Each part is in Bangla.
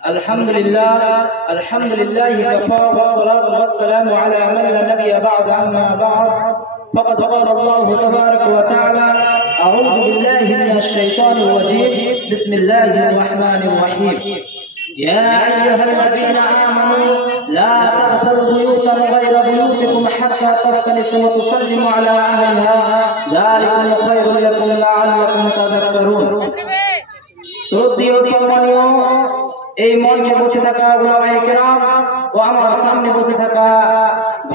الحمد لله كفى والصلاة والسلام على من لا نبي بعد. أما بعد فقد قال الله تبارك وتعالى: أعوذ بالله من الشيطان الرجيم. بسم الله الرحمن الرحيم. يا أيها الذين آمنوا لا تدخلوا بيوتا غير بيوتكم حتى تستأنسوا وتسلموا على أهلها ذلكم خير لكم لعلكم تذكرون. শ্রদ্ধেয় সম্মানীয় এই মঞ্চে বসে থাকা উলামায়ে কেরাম ও আমার সামনে বসে থাকা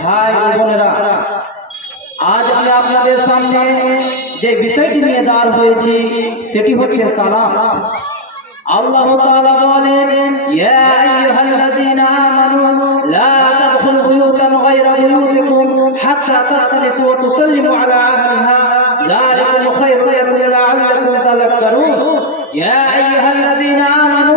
ভাই ও বোনেরা, আজ আমি আপনাদের সামনে যে বিষয়টি নিয়ে দাঁড় হয়েছি সেটি হচ্ছে সালাম। আল্লাহ তাআলা বলেন: ইয়া আইয়ুহাল্লাযীনা আমানু লা তাদখুলু বুয়ুতান গায়রা বুয়ুতিকুম হাত্তা তাসতানিসু ওয়া তুসাল্লিমু আলা আহলিহা যালিকুম খায়রুন লাকুম লাআল্লাকুম তাযাক্কারুন। ইয়া আইয়ুহাল্লাযীনা আমানু,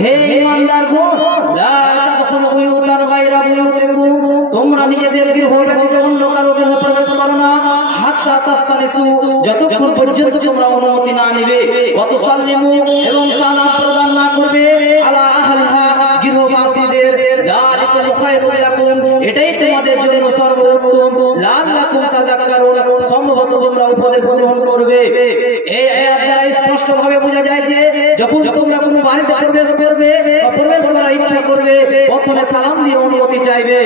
হে ঈমানদারগণ, লা তাদখুলু বুয়ুতান গায়রা বুয়ুতিকুম, তোমরা নিজেদের গৃহ ব্যতীত অন্য কারো গৃহে প্রবেশ করো না, হাত্তা তাসতানিসু, যতক্ষণ পর্যন্ত তোমরা অনুমতি না নেবে, ওয়া তুসাল্লিমু, এবং সালাম প্রদান না করবে, আলা আহলিহা, গৃহবাসীদের, যালিকুম খায়রুন লাকুম, এটাই তোমাদের জন্য সর্বোত্তম, লাআল্লাকুম তাযাক্কারুন, সম্ভবত তোমরা উপদেশ গ্রহণ করবে। এই আয়াত দ্বারা স্পষ্টভাবে বোঝা যায় যে যখন তোমরা কোনো বাড়িতে প্রবেশ করবে বা প্রবেশ করার ইচ্ছা করবে, প্রথমে সালাম দিয়ে অনুমতি চাইবে।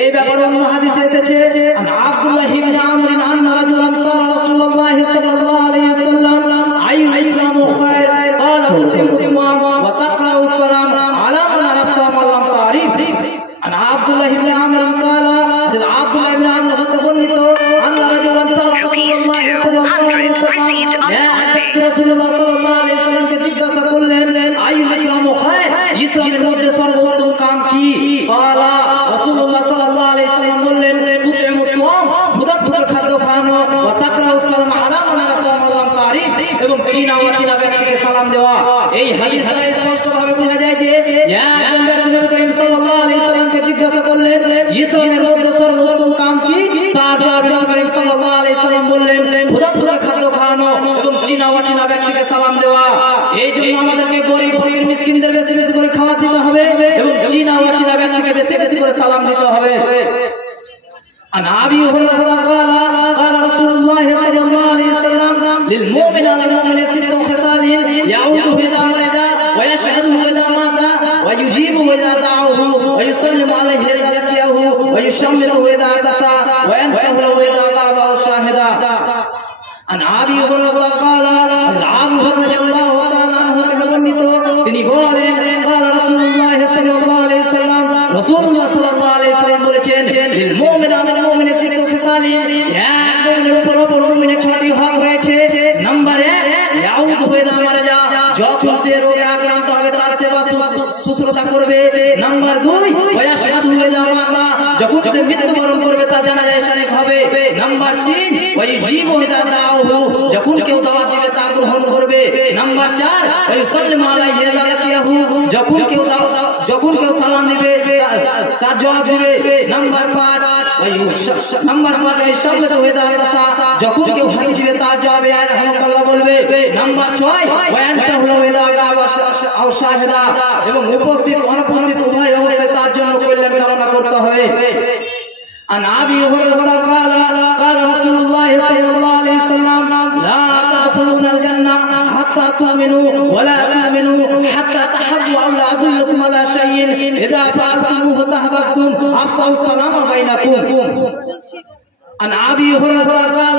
এই ব্যাপারে অন্য হাদিসে এসেছে: আব্দুল্লাহ ইবনে আমর আন্না রাজুলান সাল্লাল্লাহু রাসূলুল্লাহ সাল্লাল্লাহু আলাইহি ওয়াসাল্লাম আইয়ুল ইসলামু খায়র ক্বালা উতিমুমা ওয়া তাকরাউ সালাম আলা মান আরাফতা ওয়া লাম তারিফ। আব্দুল্লাহ ইবনে আমর ক্বালা, আব্দুল্লাহ ইবনে আমর হতে বর্ণিত, আন্না রাজুলান সাল্লাল্লাহু আলাইহি ওয়াসাল্লাম কে জিজ্ঞাসা করলেন, আইয়ুল ইসলামু খায়র, ইসলামের মধ্যে সর্বোত্তম কাম কি? ক্বালা, রাসূলুল্লাহ সাল্লাল্লাহু আলাইহি ওয়াসাল্লাম বললেন, তুতিমু তুআম, ক্ষুধার্তকে খাদ্য খাওয়ানো, ওয়া তাকরাউ সালাম আলা মান আরাফতা ওয়া লাম তারিফ, এবং চিনা অচেনা ব্যক্তিকে সালাম দেওয়া। এই হাদিস দ্বারা স্পষ্টভাবে বোঝা যায় যে একজন ব্যক্তি নবী করিম সাল্লাল্লাহু আলাইহি ওয়াসাল্লামকে জিজ্ঞাসা করলেন, ইসলামের মধ্যে সর্বোত্তম কাম কি? তার জবাবে নবী করিম সাল্লাল্লাহু আলাইহি ওয়াসাল্লাম বললেন, ক্ষুধার্তকে খাদ্য খাওয়ানো এবং চিনা অচেনা ব্যক্তিকে সালাম দেওয়া। এই জন্য আমাদেরকে গরিব ফকির মিসকিনদের বেশি বেশি করে খাওয়া দিতে হবে এবং চিনা অচেনা ব্যক্তিকে বেশি বেশি করে সালাম দিতে হবে। عن أبي هريرة قال رسول الله صلى الله عليه وسلم: للمؤمن على المؤمن ست خصال يعوده إذا ولد ويشهده إذا مات ويجيبه إذا دعوه ويسلم عليه إذا لقيه ويشمته إذا عطس وينصح له إذا غاب أو شاهدا. عن أبي هريرة قال: أبو هريرة رضي الله تعالى عنه تبنيت তিনি বলেন, قال رسول الله صلى الله عليه وسلم, রাসূলুল্লাহ সাল্লাল্লাহু আলাইহি ওয়াসাল্লাম বলেছেন, লিল মুমিন আলাল মুমিন সিত্তু খিসাল, এক মুমিনের উপর অপর মুমিনের ছয়টি হক রয়েছে। নাম্বার 1, ইয়াউযু ইযা মারাজা, যখন সে রোগে আক্রান্ত হবে তার সেবা শুশ্রূষা করবে। নাম্বার 2, ওয়ায়াশহাদু ইযা মাতা, যখন সে মৃত্যুবরণ করবে তার জানাজা শরীক হবে। নাম্বার 3, ওয়াইজিবু ইযা দাউহু, যখন কেউ দাওয়াত দিবে তা গ্রহণ করবে। নাম্বার 4, ওয়াইসাল্লিমু আলাইহি ইযা লাকিয়াহু, যখন কেউ সালাম দিবে তার জবাব দিবে। নাম্বার 5, ওয়াইসাল্লাতু ইযা আতাসা, যখন কেউ হাসি দিবে তার জবাবে রাহমাতুল্লাহ বলবে। নাম্বার 6, ওয়ায়ানতাহু ইযা গাবা আও শাহিদা, এবং উপস্থিত অনুপস্থিত উভয় অবস্থায় তার জন্য কল্যাণ কামনা করতে হবে। عن أبي هريرة قال رسول الله صلى الله عليه وسلم: لا تدخلون الجنة حتى تؤمنوا ولا تؤمنوا حتى تحبوا، أو لا أدلكم على شيء إذا فعلتموه تحببتم، أفشوا السلام بينكم. عن أبي هريرة قال: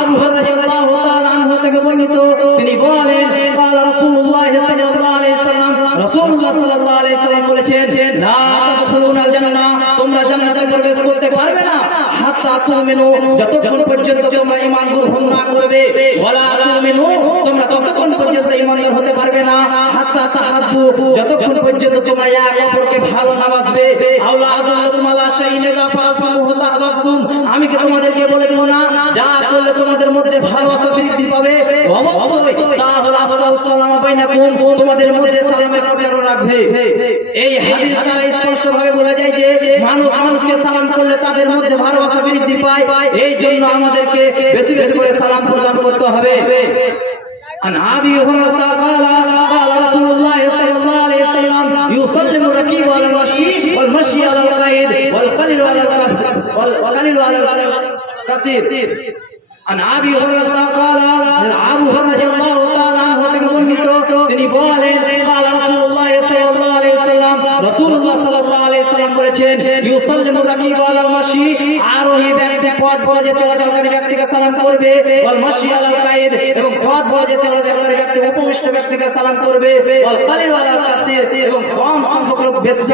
أبو هريرة رضي الله تعالى عنه থেকে বর্ণিত, তিনি বলেন, قال رسول الله صلى الله عليه وسلم, রাসূলুল্লাহ সাল্লাল্লাহু আলাইহি ওয়াসাল্লাম বলেছেন, লা তাদখুলুনাল জান্নাহ, তোমরা জান্নাতে প্রবেশ করতে পারবে না, হাত্তা তুমিনু, যতক্ষণ পর্যন্ত তোমরা ঈমান গ্রহণ না করবে, ওয়ালা তুমিনু, তোমরা ততক্ষণ পর্যন্ত ঈমানদার হতে পারবে না, হাত্তা তাহাব্বু, যতক্ষণ পর্যন্ত তোমরা এক অপরকে ভালো না বাসবে, আওলা আদুল্লাকুম আলা শাইইন ইযা ফাআলতুমুহু তাহাব্বাতুম, আমি কি তোমাদেরকে বলে দেব না যা করলে তোমাদের মধ্যে ভালোবাসা বৃদ্ধি পাবে? অবশ্যই তা হলো আফসাউস সালাম বাইনাকুম, তোমাদের মধ্যে সালামের প্রচার রাখবে। এই হাদিস দ্বারা স্পষ্টভাবে বোঝা যায় যে মানুষকে সালাম করলে তাদের মধ্যে ভালোবাসা বৃদ্ধি পায়। এই জন্য আমাদেরকে বেশি বেশি করে সালাম প্রদান করতে হবে। عن أبي هريرة قال: قال رسول الله صلى الله والقليل على الكثير عن أبي هريرة قال أبو هريرة رضي الله تعالى عنه তিনি বলেন قال رسول الله صلى الله عليه وسلم রাসূলুল্লাহ সাল্লাল্লাহু আলাইহি ওয়াসাল্লাম বলেছেন ইউসাল্লিমু রাকিবু আলাল মাশি আরোহী ব্যক্তি পথ ভজে চলাচলকারী ব্যক্তিকে সালাম করবে ওয়াল মাশি আলাল কায়েদ এবং পথ ভজে চলাচলকারী ব্যক্তি উপবিষ্ট ব্যক্তিকে সালাম করবে ওয়াল কালিল আলাল কাসির এবং কম সংখ্যক লোক বেশি